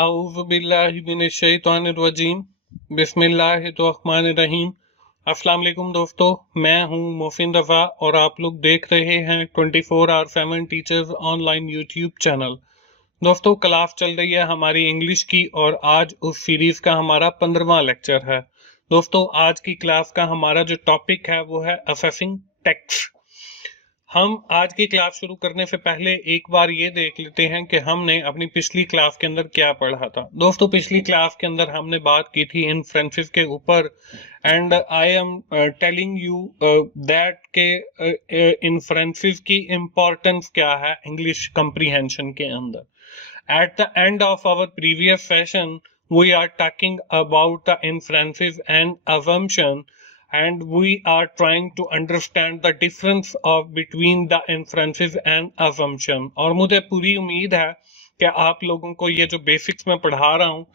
औज़ुबिल्लाहिमिनश्शैतानिर्रजीम बिस्मिल्लाहिर्रहमानिर्रहीम। अस्सलाम वालेकुम दोस्तों, मैं हूं मोहसिन रफ़ा और आप लोग देख रहे हैं 24/7 टीचर्स ऑनलाइन यूट्यूब चैनल। दोस्तों, क्लास चल रही है हमारी इंग्लिश की और आज उस सीरीज का हमारा 15वां लेक्चर है। दोस्तों, आज की क्लास का हमारा जो टॉपिक है वो है असेसिंग टेक्स्ट। हम आज की क्लास शुरू करने से पहले एक बार ये देख लेते हैं कि हमने अपनी पिछली क्लास के अंदर क्या पढ़ा था। दोस्तों, पिछली क्लास के अंदर हमने बात की थी इन्फ्रेंसिव के ऊपर and I am telling you that के इन्फ्रेंसिव की इम्पोर्टेंस क्या है इंग्लिश कंप्रीहेंशन के अंदर। At the end of our previous session, we are talking about the inferences and assumption, and we are trying to understand the difference of between the inferences and assumption. और मुझे पूरी उम्मीद है कि आप लोगों को ये जो बेसिक्स मैं पढ़ा रहा हूँ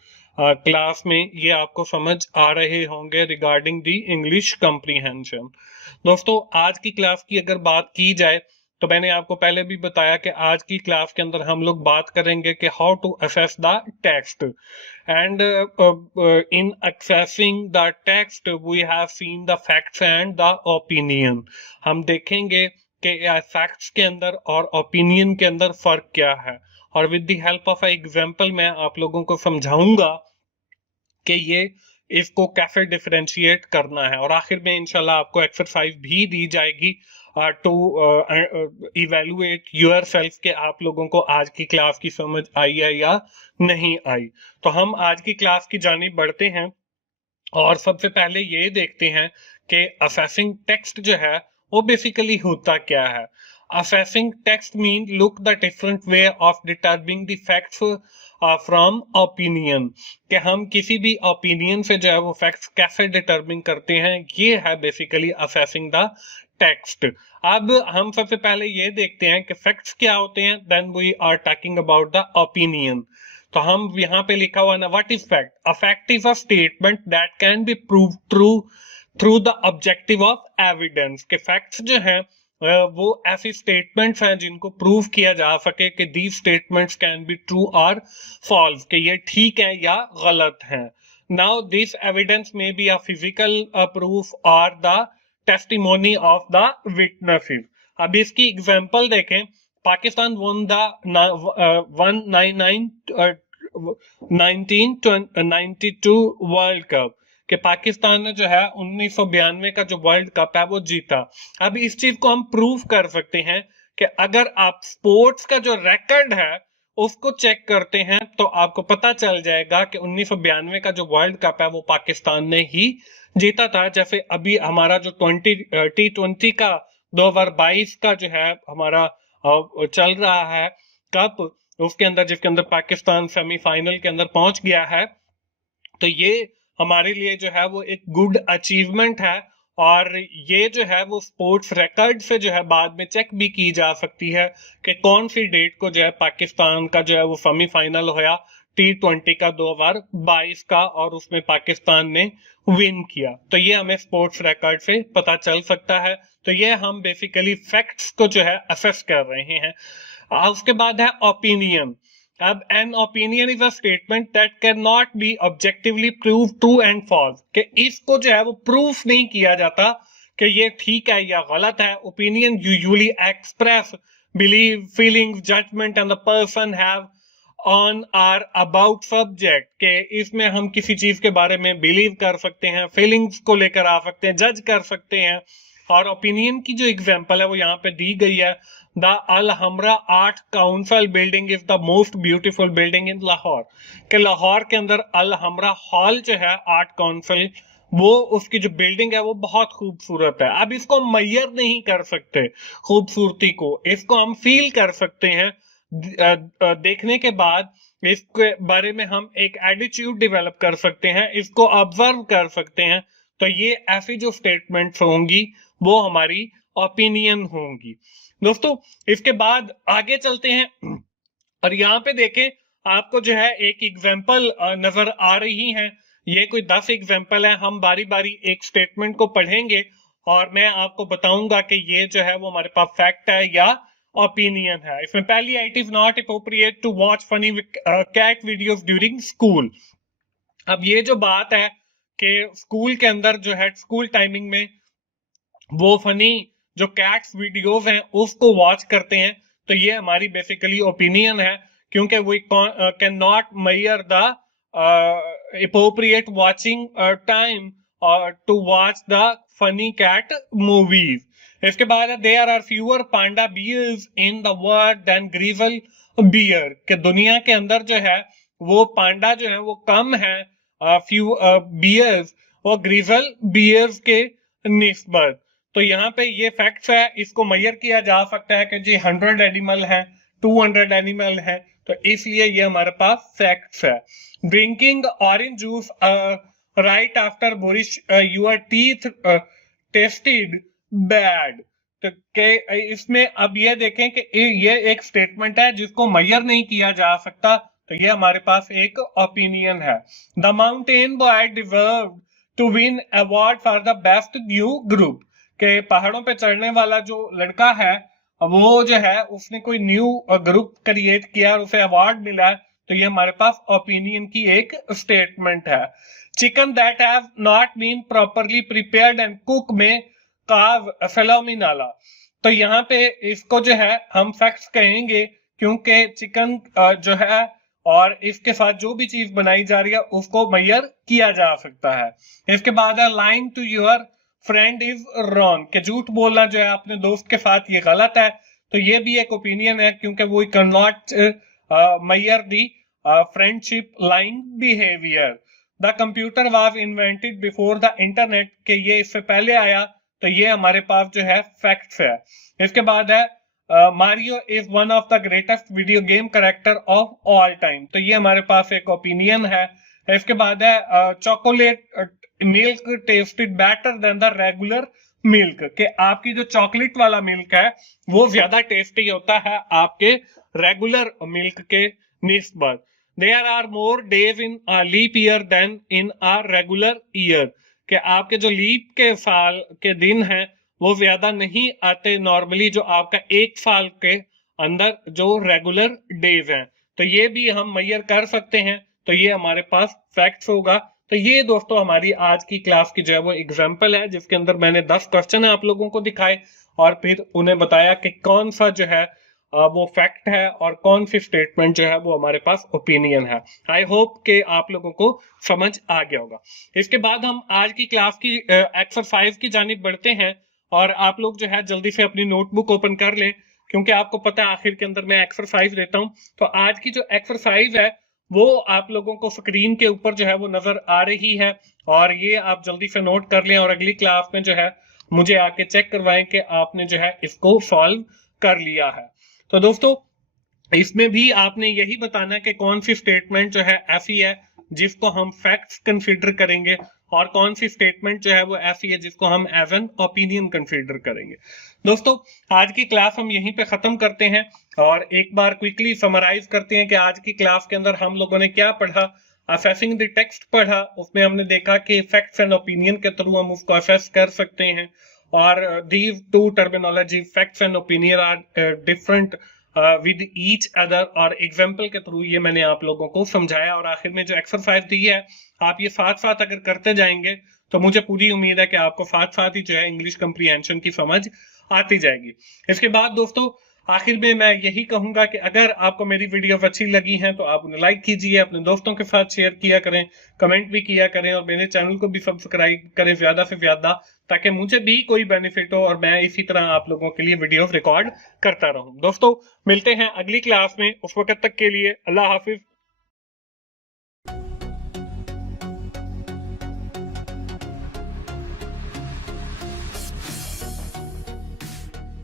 क्लास में ये आपको समझ आ रहे होंगे रिगार्डिंग दी इंग्लिश कंप्रीहेंशन। दोस्तों, आज की क्लास की अगर बात की जाए तो मैंने आपको पहले भी बताया कि आज की क्लास के अंदर हम लोग बात करेंगे कि how to assess the text and in assessing the text we have seen the facts and the opinion. हम देखेंगे कि फैक्ट्स के अंदर और ओपिनियन के अंदर फर्क क्या है और with the help of example मैं आप लोगों को समझाऊंगा कि ये इसको कैसे डिफरेंशिएट करना है और आखिर में इंशाल्लाह आपको एक्सरसाइज भी दी जाएगी टू इवेलुएट योर सेल्फ के आप लोगों को आज की क्लास की समझ आई है या नहीं आई। तो हम आज की क्लास की जानिब बढ़ते हैं और सबसे पहले ये देखते हैं कि असेसिंग टेक्स्ट जो है वो बेसिकली होता क्या है। Assessing text mean look the different way of determining the facts from opinion, कि हम किसी भी ओपिनियन से जो है वो फैक्ट्स कैसे डिटरमिन करते हैं, ये है बेसिकली असेसिंग द टेक्स्ट। अब हम सबसे पहले ये देखते हैं कि फैक्ट्स क्या होते हैं, then we are talking about the opinion. तो हम यहाँ पे लिखा हुआ ना, what is fact? A fact is a statement that can be prove true through the objective of evidence. के फैक्ट्स जो हैं वो ऐसी स्टेटमेंट्स हैं जिनको प्रूव किया जा सके कि these statements can be true और फॉल्स, कि ये ठीक है या गलत है। नाउ दिस एविडेंस में बी अ फिजिकल प्रूफ और the testimony of the witnesses. अब इसकी एग्जांपल देखें, Pakistan won the 1992 world cup, कि पाकिस्तान ने जो है 1992 का जो वर्ल्ड कप है वो जीता। अब इस चीज को हम प्रूव कर सकते हैं कि अगर आप स्पोर्ट्स का जो रिकॉर्ड है उसको चेक करते हैं तो आपको पता चल जाएगा कि 1992 का जो वर्ल्ड कप है वो पाकिस्तान ने ही जीता था। जैसे अभी हमारा जो T20 का 2022 का जो है हमारा चल रहा है कप, उसके अंदर जिसके अंदर पाकिस्तान सेमीफाइनल के अंदर पहुंच गया है, तो ये हमारे लिए जो है वो एक गुड अचीवमेंट है और ये जो है वो स्पोर्ट्स रिकॉर्ड से जो है बाद में चेक भी की जा सकती है कि कौन सी डेट को जो है पाकिस्तान का जो है वो सेमीफाइनल होया T20 का 2022 का और उसमें पाकिस्तान ने विन किया। तो ये हमें स्पोर्ट्स रिकॉर्ड से पता चल सकता है। तो ये हम बेसिकली फैक्ट्स को जो है असेस कर रहे हैं। उसके बाद है ओपिनियन। अब an opinion is a statement that can not be objectively prove true and false, कि इसको जो है वो प्रूफ नहीं किया जाता कि ये ठीक है या गलत है। Opinion usually express believe, feelings, judgement and the person have on or about subject, के इसमें हम किसी चीज के बारे में बिलीव कर सकते हैं, फीलिंग्स को लेकर आ सकते हैं, जज कर सकते हैं। और ओपिनियन की जो एग्जांपल है वो यहाँ पे दी गई है, द अल हमरा art council building is the most beautiful building in Lahore, के लाहौर के अंदर अल हमरा हॉल जो है आर्ट काउंसिल, वो उसकी जो बिल्डिंग है वो बहुत खूबसूरत है। अब इसको हम मैयर नहीं कर सकते खूबसूरती को, इसको हम फील कर सकते हैं। देखने के बाद इसके बारे में हम एक एटीट्यूड डेवलप कर सकते हैं, इसको ऑब्जर्व कर सकते हैं। तो ये ऐसी जो स्टेटमेंट्स होंगी वो हमारी ओपिनियन होंगी। दोस्तों, इसके बाद आगे चलते हैं और यहाँ पे देखें आपको जो है एक एग्जांपल नजर आ रही है। ये कोई 10 एग्जांपल है, हम बारी बारी एक स्टेटमेंट को पढ़ेंगे और मैं आपको बताऊंगा कि ये जो है वो हमारे पास फैक्ट है या ओपिनियन है। इसमें पहली है, it is not appropriate to watch funny cat videos during school. अब ये जो बात है कि स्कूल के अंदर जो है स्कूल टाइमिंग में वो फनी जो कैट्स वीडियोस हैं उसको वॉच करते हैं, तो ये हमारी बेसिकली ओपिनियन है, क्योंकि we can not measure the appropriate watching time to watch the funny cat movies. इसके बाद there are fewer panda bears in the world than grizzly bear, कि दुनिया के अंदर जो है वो पांडा जो है वो कम है few bears और grizzly bears के निस्बत। तो यहाँ पे ये फैक्ट्स है, इसको मेजर किया जा सकता है कि जी 100 एनिमल है, 200 एनिमल है, तो इसलिए ये हमारे पास फैक्ट्स है। Drinking orange juice right after brush your teeth tested bad, तो के इसमें अब ये देखें कि ये एक स्टेटमेंट है जिसको मेजर नहीं किया जा सकता, तो ये हमारे पास एक ओपिनियन है। The mountain boy deserve to win award for the best new group, के पहाड़ों पे चढ़ने वाला जो लड़का है वो जो है उसने कोई न्यू ग्रुप क्रिएट किया और उसे अवार्ड मिला है, तो ये हमारे पास ओपिनियन की एक स्टेटमेंट है। Chicken that have not been properly prepared and cook में काव फेलोमिनाला, तो यहाँ पे इसको जो है हम फैक्ट्स कहेंगे, क्योंकि चिकन जो है और इसके साथ जो भी चीज बनाई जा रही है उसको मेजर किया जा सकता है। इसके बाद है lying to your friend is wrong, कि झूठ बोलना जो है अपने दोस्त के साथ ये गलत है, तो ये भी एक ओपिनियन है, क्योंकि वो can not measure the friendship lying behaviour. The computer was invented before the internet, के ये इससे पहले आया, तो ये हमारे पास जो है फैक्ट्स है। इसके बाद है Mario is one of the greatest video game character of all time, तो ये हमारे पास एक ओपिनियन है। इसके बाद है chocolate milk tested better than the regular milk, के आपकी जो चॉकलेट वाला मिल्क है वो ज्यादा टेस्टी होता है आपके रेगुलर मिल्क के निस्बत। There are more days in leap year than in a regular year, के आपके जो लीप के साल के दिन हैं वो ज्यादा नहीं आते नॉर्मली जो आपका एक साल के अंदर जो रेगुलर डेज हैं, तो ये भी हम मेजर कर सकते हैं, तो ये हमारे पास फैक्ट्स होगा। तो ये दोस्तों हमारी आज की क्लास की जो है वो एग्जाम्पल है, जिसके अंदर मैंने 10 क्वेश्चन आप लोगों को दिखाए और फिर उन्हें बताया कि कौन सा जो है वो फैक्ट है और कौन सी स्टेटमेंट जो है वो हमारे पास ओपिनियन है। आई होप कि आप लोगों को समझ आ गया होगा। इसके बाद हम आज की क्लास की एक्सरसाइज की जानिब बढ़ते हैं, और आप लोग जो है जल्दी से अपनी नोटबुक ओपन कर लें, क्योंकि आपको पता है आखिर के अंदर मैं एक्सरसाइज देता हूँ। तो आज की जो एक्सरसाइज है वो आप लोगों को स्क्रीन के ऊपर जो है वो नजर आ रही है, और ये आप जल्दी से नोट कर लें और अगली क्लास में जो है मुझे आके चेक करवाएं कि आपने जो है इसको सॉल्व कर लिया है। तो दोस्तों इसमें भी आपने यही बताना कि कौन सी स्टेटमेंट जो है ऐसी है जिसको हम फैक्ट्स कंसीडर करेंगे, और कौन सी स्टेटमेंट जो है वो ऐसी है जिसको हम एज एन ओपिनियन कंसीडर करेंगे। दोस्तों आज की क्लास हम यहीं पे खत्म करते हैं, और एक बार क्विकली समराइज करते हैं कि आज की क्लास के अंदर हम लोगों ने क्या पढ़ा। असेसिंग द टेक्स्ट पढ़ा, उसमें हमने देखा कि फैक्ट्स एंड ओपिनियन के थ्रू हम उसको असेस कर सकते हैं, और these two terminology facts and opinion are different with each other, और एग्जाम्पल के थ्रू ये मैंने आप लोगों को समझाया। और आखिर में जो एक्सरसाइज दी है आप ये साथ साथ अगर करते जाएंगे तो मुझे पूरी उम्मीद है कि आपको साथ साथ ही जो है इंग्लिश कंप्रीहेंशन की समझ आती जाएगी। इसके बाद दोस्तों आखिर में मैं यही कहूंगा कि अगर आपको मेरी वीडियो अच्छी लगी है तो आप उन्हें लाइक कीजिए, अपने दोस्तों के साथ शेयर किया करें, कमेंट भी किया करें, और मेरे चैनल को भी सब्सक्राइब करें ज्यादा से ज्यादा, ताकि मुझे भी कोई बेनिफिट हो और मैं इसी तरह आप लोगों के लिए वीडियो रिकॉर्ड करता रहूं। दोस्तों मिलते हैं अगली क्लास में, उस वक्त तक के लिए अल्लाह हाफिज।